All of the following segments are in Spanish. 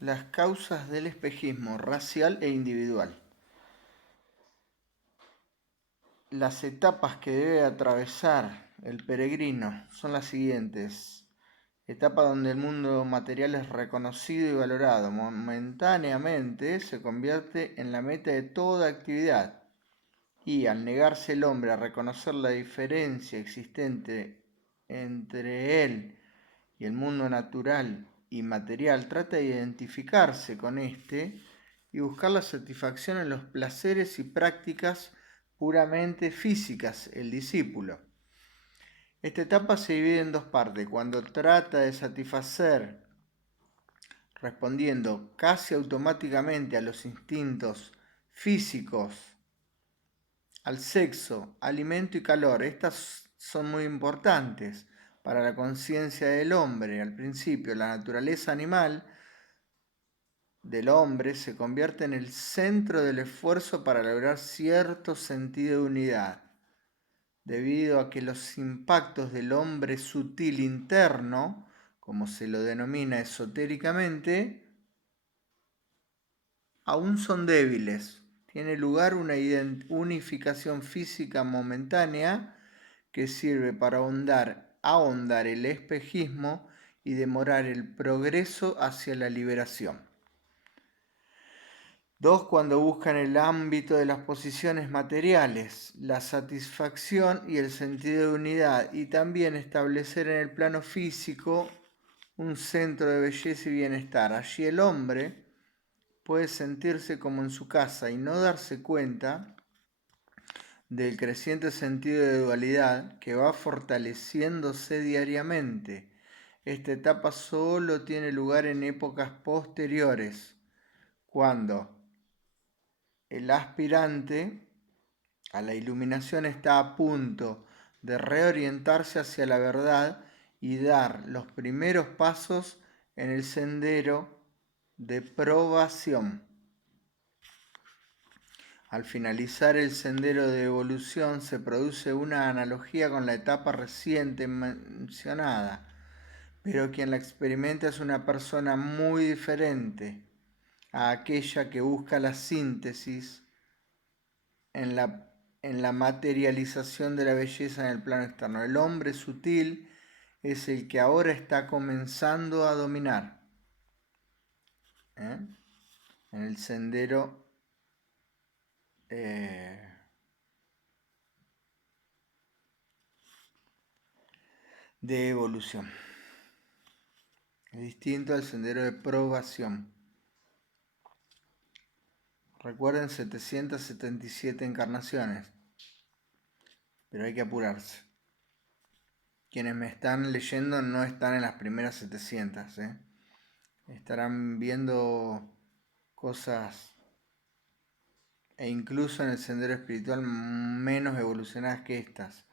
Las causas del espejismo racial e individual. Las etapas que debe atravesar el peregrino son las siguientes. Etapa donde el mundo material es reconocido y valorado. Momentáneamente se convierte en la meta de toda actividad. Y al negarse el hombre a reconocer la diferencia existente entre él y el mundo natural y material, trata de identificarse con este y buscar la satisfacción en los placeres y prácticas puramente físicas, el discípulo. Esta etapa se divide en dos partes. Cuando trata de satisfacer, respondiendo casi automáticamente a los instintos físicos, al sexo, alimento y calor. Estas son muy importantes para la conciencia del hombre. Al principio, la naturaleza animal del hombre se convierte en el centro del esfuerzo para lograr cierto sentido de unidad, debido a que los impactos del hombre sutil interno, como se lo denomina esotéricamente, aún son débiles. Tiene lugar una unificación física momentánea que sirve para ahondar el espejismo y demorar el progreso hacia la liberación. 2. Cuando buscan el ámbito de las posiciones materiales, la satisfacción y el sentido de unidad, y también establecer en el plano físico un centro de belleza y bienestar. Allí el hombre puede sentirse como en su casa y no darse cuenta del creciente sentido de dualidad que va fortaleciéndose diariamente. Esta etapa solo tiene lugar en épocas posteriores, cuando el aspirante a la iluminación está a punto de reorientarse hacia la verdad y dar los primeros pasos en el sendero de probación. Al finalizar el sendero de evolución se produce una analogía con la etapa reciente mencionada, pero quien la experimenta es una persona muy diferente a aquella que busca la síntesis en la materialización de la belleza en el plano externo. El hombre sutil es el que ahora está comenzando a dominar en el sendero de evolución. Es distinto al sendero de probación. Recuerden, 777 encarnaciones, pero hay que apurarse. Quienes me están leyendo no están en las primeras 700, estarán viendo cosas, e incluso en el sendero espiritual, menos evolucionadas que estas.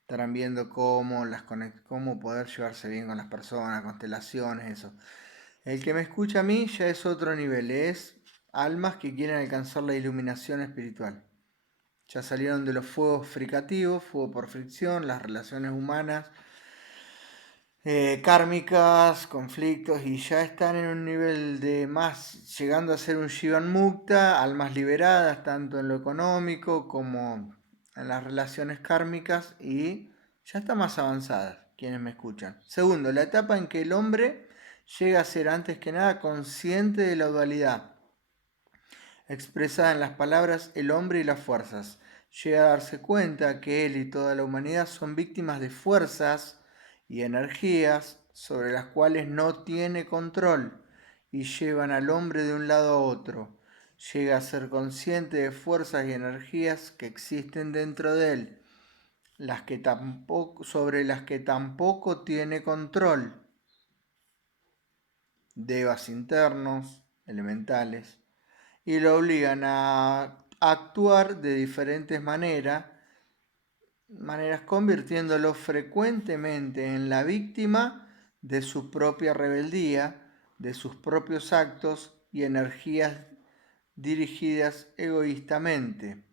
Estarán viendo cómo poder llevarse bien con las personas, constelaciones, eso. El que me escucha a mí ya es otro nivel, es almas que quieren alcanzar la iluminación espiritual. Ya salieron de los fuegos fricativos, fuego por fricción, las relaciones humanas, kármicas, conflictos, y ya están en un nivel de más, llegando a ser un Shivan Mukta, almas liberadas, tanto en lo económico como en las relaciones kármicas, y ya está más avanzadas, quienes me escuchan. Segundo, la etapa en que el hombre llega a ser antes que nada consciente de la dualidad, expresada en las palabras el hombre y las fuerzas. Llega a darse cuenta que él y toda la humanidad son víctimas de fuerzas y energías sobre las cuales no tiene control y llevan al hombre de un lado a otro. Llega a ser consciente de fuerzas y energías que existen dentro de él, sobre las que tampoco tiene control. Devas internos, elementales, y lo obligan a actuar de diferentes maneras, convirtiéndolo frecuentemente en la víctima de su propia rebeldía, de sus propios actos y energías dirigidas egoístamente.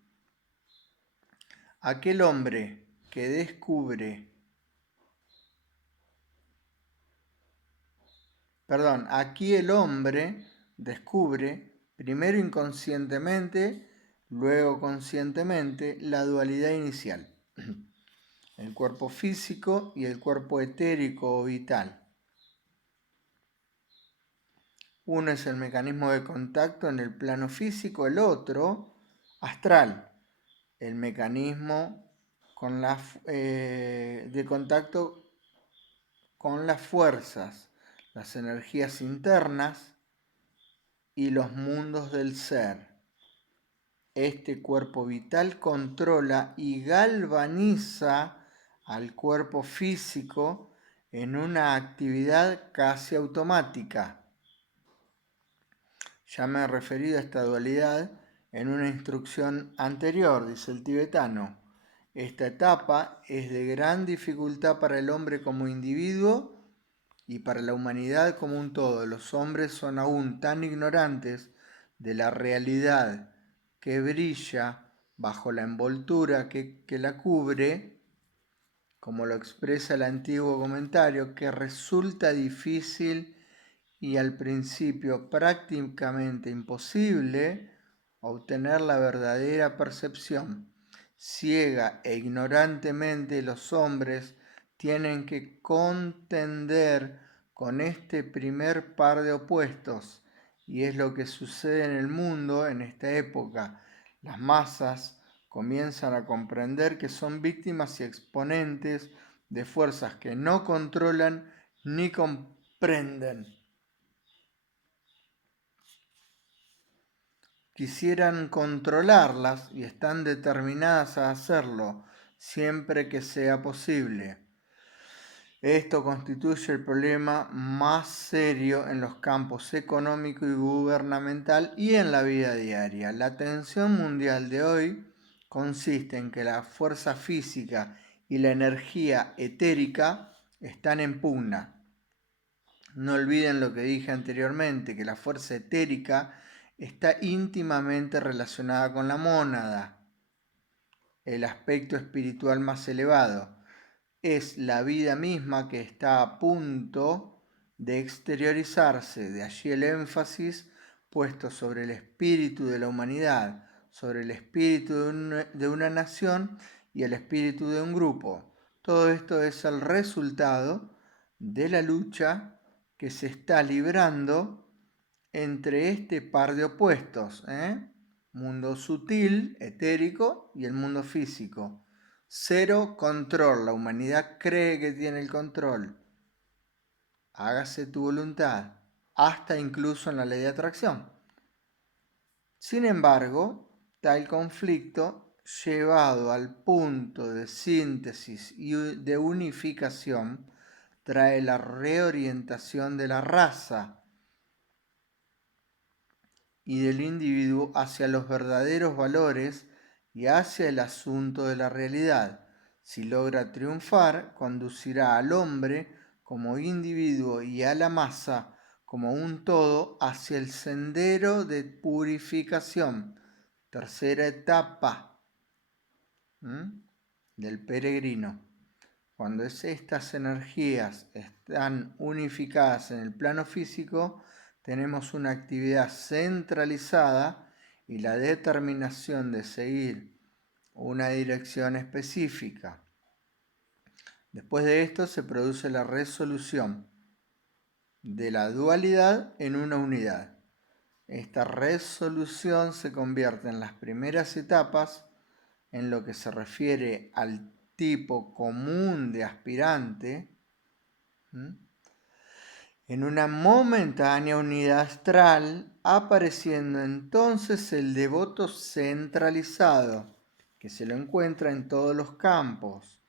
Aquel hombre que descubre Perdón, aquí el hombre descubre, primero inconscientemente, luego conscientemente, la dualidad inicial, el cuerpo físico y el cuerpo etérico o vital. Uno es el mecanismo de contacto en el plano físico, el otro astral, el mecanismo de contacto con las fuerzas, las energías internas y los mundos del ser. Este cuerpo vital controla y galvaniza al cuerpo físico en una actividad casi automática. Ya me he referido a esta dualidad en una instrucción anterior, dice el tibetano. Esta etapa es de gran dificultad para el hombre como individuo y para la humanidad como un todo. Los hombres son aún tan ignorantes de la realidad que brilla bajo la envoltura que la cubre, como lo expresa el antiguo comentario, que resulta difícil y al principio prácticamente imposible obtener la verdadera percepción. Ciega e ignorantemente los hombres tienen que contender con este primer par de opuestos, y es lo que sucede en el mundo en esta época. Las masas comienzan a comprender que son víctimas y exponentes de fuerzas que no controlan ni comprenden. Quisieran controlarlas y están determinadas a hacerlo siempre que sea posible. Esto constituye el problema más serio en los campos económico y gubernamental y en la vida diaria. La tensión mundial de hoy consiste en que la fuerza física y la energía etérica están en pugna. No olviden lo que dije anteriormente, que la fuerza etérica está íntimamente relacionada con la mónada, el aspecto espiritual más elevado. Es la vida misma que está a punto de exteriorizarse. De allí el énfasis puesto sobre el espíritu de la humanidad, sobre el espíritu de una nación y el espíritu de un grupo. Todo esto es el resultado de la lucha que se está librando entre este par de opuestos, mundo sutil, etérico, y el mundo físico. Cero control. La humanidad cree que tiene el control. Hágase tu voluntad, hasta incluso en la ley de atracción. Sin embargo, tal conflicto, llevado al punto de síntesis y de unificación, trae la reorientación de la raza y del individuo hacia los verdaderos valores y hacia el asunto de la realidad. Si logra triunfar, conducirá al hombre como individuo y a la masa como un todo hacia el sendero de purificación. Tercera etapa del peregrino. Cuando estas energías están unificadas en el plano físico, tenemos una actividad centralizada y la determinación de seguir una dirección específica. Después de esto se produce la resolución de la dualidad en una unidad. Esta resolución se convierte en las primeras etapas en lo que se refiere al tipo común de aspirante, en una momentánea unidad astral, apareciendo entonces el devoto centralizado, que se lo encuentra en todos los campos,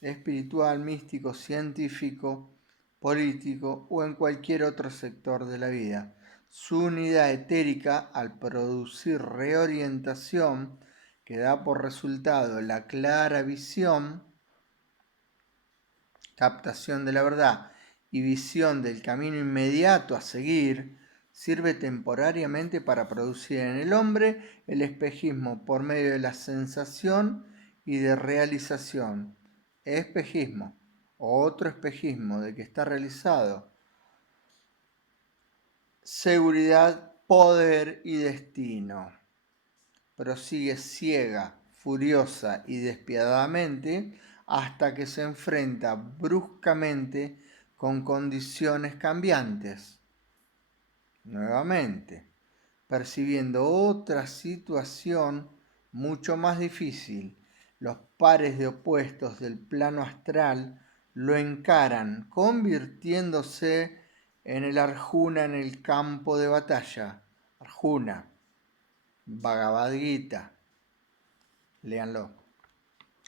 espiritual, místico, científico, político o en cualquier otro sector de la vida. Su unidad etérica, al producir reorientación, que da por resultado la clara visión, captación de la verdad y visión del camino inmediato a seguir, sirve temporariamente para producir en el hombre el espejismo por medio de la sensación y de realización. Espejismo, otro espejismo de que está realizado seguridad, poder y destino. Prosigue ciega, furiosa y despiadadamente hasta que se enfrenta bruscamente con condiciones cambiantes. Nuevamente, percibiendo otra situación mucho más difícil, los pares de opuestos del plano astral lo encaran, convirtiéndose en el Arjuna en el campo de batalla. Arjuna, Bhagavad Gita. Léanlo,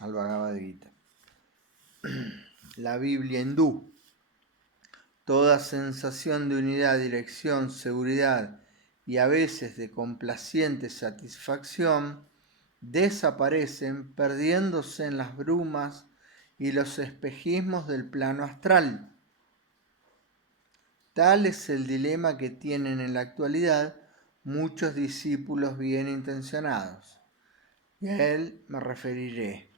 al Bhagavad Gita. La Biblia hindú. Toda sensación de unidad, dirección, seguridad y a veces de complaciente satisfacción desaparecen perdiéndose en las brumas y los espejismos del plano astral. Tal es el dilema que tienen en la actualidad muchos discípulos bien intencionados. Y a él me referiré.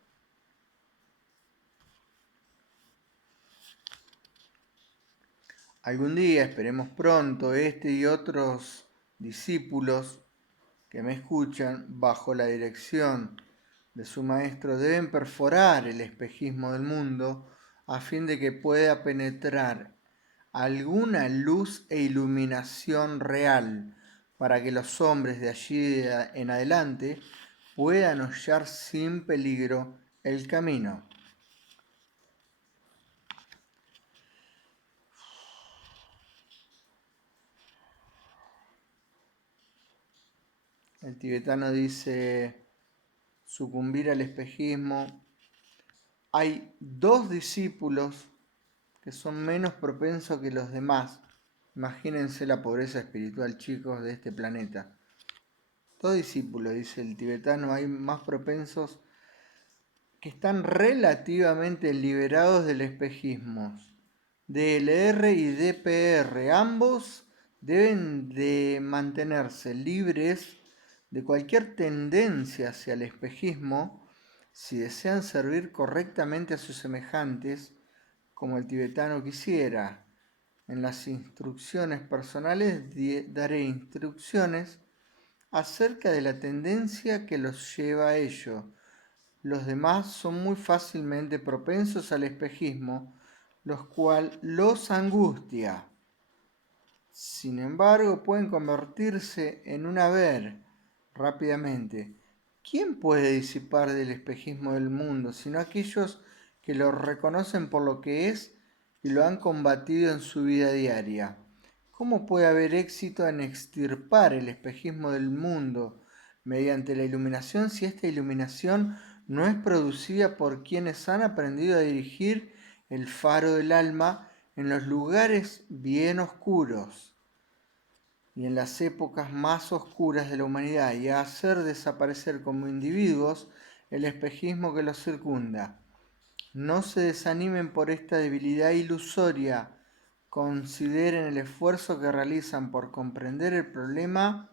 Algún día, esperemos pronto, este y otros discípulos que me escuchan bajo la dirección de su maestro deben perforar el espejismo del mundo a fin de que pueda penetrar alguna luz e iluminación real para que los hombres de allí en adelante puedan hollar sin peligro el camino. El tibetano dice: sucumbir al espejismo. Hay dos discípulos que son menos propensos que los demás. Imagínense la pobreza espiritual, chicos, de este planeta. Dos discípulos, dice el tibetano, hay más propensos que están relativamente liberados del espejismo. DLR y DPR, ambos deben de mantenerse libres de cualquier tendencia hacia el espejismo si desean servir correctamente a sus semejantes como el tibetano quisiera. En las instrucciones personales daré instrucciones acerca de la tendencia que los lleva a ello. Los demás son muy fácilmente propensos al espejismo, lo cual los angustia. Sin embargo, pueden convertirse en un haber rápidamente. ¿Quién puede disipar del espejismo del mundo, sino aquellos que lo reconocen por lo que es y lo han combatido en su vida diaria? ¿Cómo puede haber éxito en extirpar el espejismo del mundo mediante la iluminación si esta iluminación no es producida por quienes han aprendido a dirigir el faro del alma en los lugares bien oscuros y en las épocas más oscuras de la humanidad y a hacer desaparecer como individuos el espejismo que los circunda? No se desanimen por esta debilidad ilusoria. Consideren el esfuerzo que realizan por comprender el problema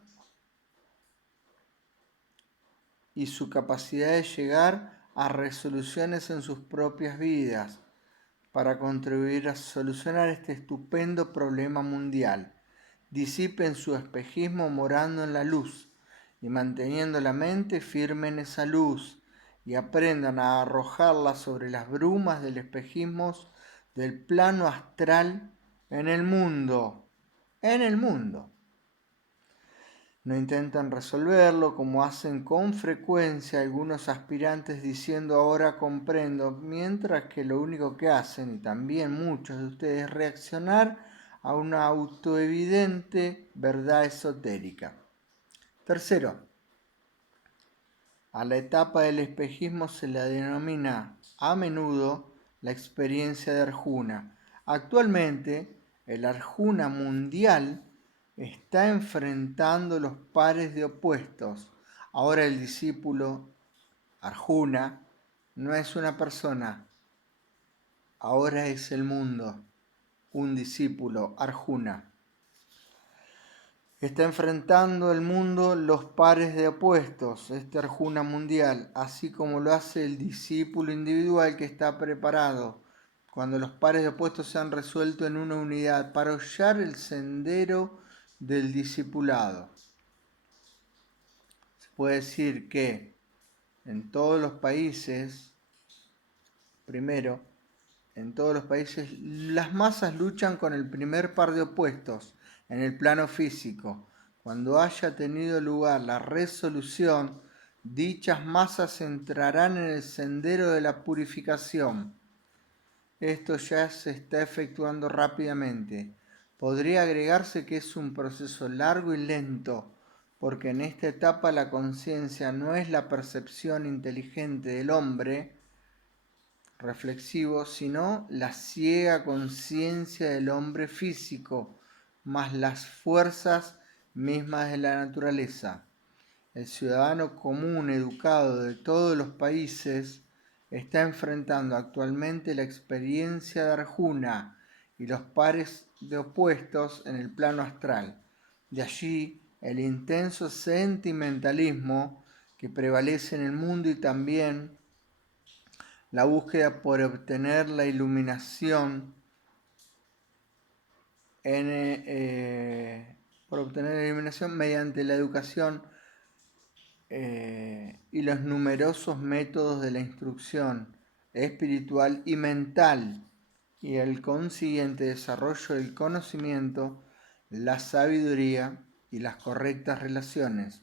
y su capacidad de llegar a resoluciones en sus propias vidas para contribuir a solucionar este estupendo problema mundial. Disipen su espejismo morando en la luz y manteniendo la mente firme en esa luz, y aprendan a arrojarla sobre las brumas del espejismo del plano astral en el mundo. No intentan resolverlo como hacen con frecuencia algunos aspirantes diciendo ahora comprendo, mientras que lo único que hacen, y también muchos de ustedes, es reaccionar a una autoevidente verdad esotérica. Tercero, a la etapa del espejismo se la denomina a menudo la experiencia de Arjuna. Actualmente, el Arjuna mundial está enfrentando los pares de opuestos. Ahora el discípulo Arjuna no es una persona, ahora es el mundo. Un discípulo Arjuna está enfrentando el mundo los pares de opuestos, este Arjuna mundial, así como lo hace el discípulo individual que está preparado cuando los pares de opuestos se han resuelto en una unidad para hollar el sendero del discipulado. Se puede decir que en todos los países, primero, en todos los países, las masas luchan con el primer par de opuestos en el plano físico. Cuando haya tenido lugar la resolución, dichas masas entrarán en el sendero de la purificación. Esto ya se está efectuando rápidamente. Podría agregarse que es un proceso largo y lento, porque en esta etapa la conciencia no es la percepción inteligente del hombre reflexivo, sino la ciega conciencia del hombre físico, más las fuerzas mismas de la naturaleza. El ciudadano común educado de todos los países está enfrentando actualmente la experiencia de Arjuna y los pares de opuestos en el plano astral. De allí el intenso sentimentalismo que prevalece en el mundo y también la búsqueda por obtener la iluminación mediante la educación y los numerosos métodos de la instrucción espiritual y mental y el consiguiente desarrollo del conocimiento, la sabiduría y las correctas relaciones.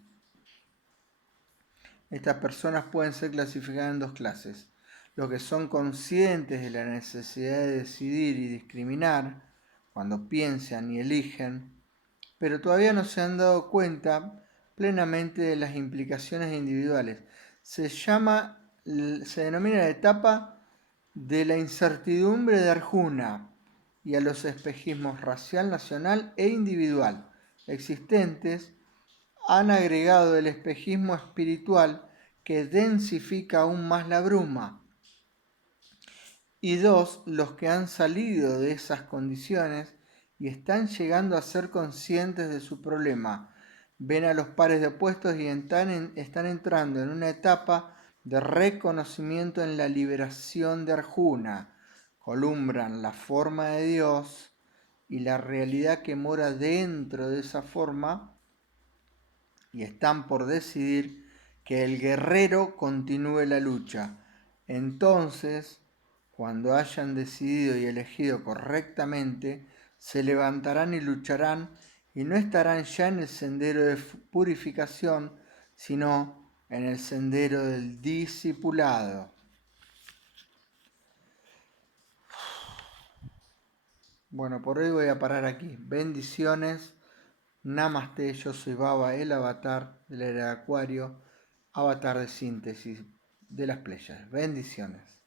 Estas personas pueden ser clasificadas en dos clases: los que son conscientes de la necesidad de decidir y discriminar cuando piensan y eligen, pero todavía no se han dado cuenta plenamente de las implicaciones individuales. Se denomina la etapa de la incertidumbre de Arjuna y a los espejismos racial, nacional e individual existentes han agregado el espejismo espiritual que densifica aún más la bruma. Y dos, los que han salido de esas condiciones y están llegando a ser conscientes de su problema. Ven a los pares de opuestos y están entrando en una etapa de reconocimiento en la liberación de Arjuna. Columbran la forma de Dios y la realidad que mora dentro de esa forma y están por decidir que el guerrero continúe la lucha. Entonces, cuando hayan decidido y elegido correctamente, se levantarán y lucharán y no estarán ya en el sendero de purificación, sino en el sendero del discipulado. Bueno, por hoy voy a parar aquí. Bendiciones. Namaste, yo soy Baba, el avatar del era de Acuario, avatar de síntesis de las Pléyades. Bendiciones.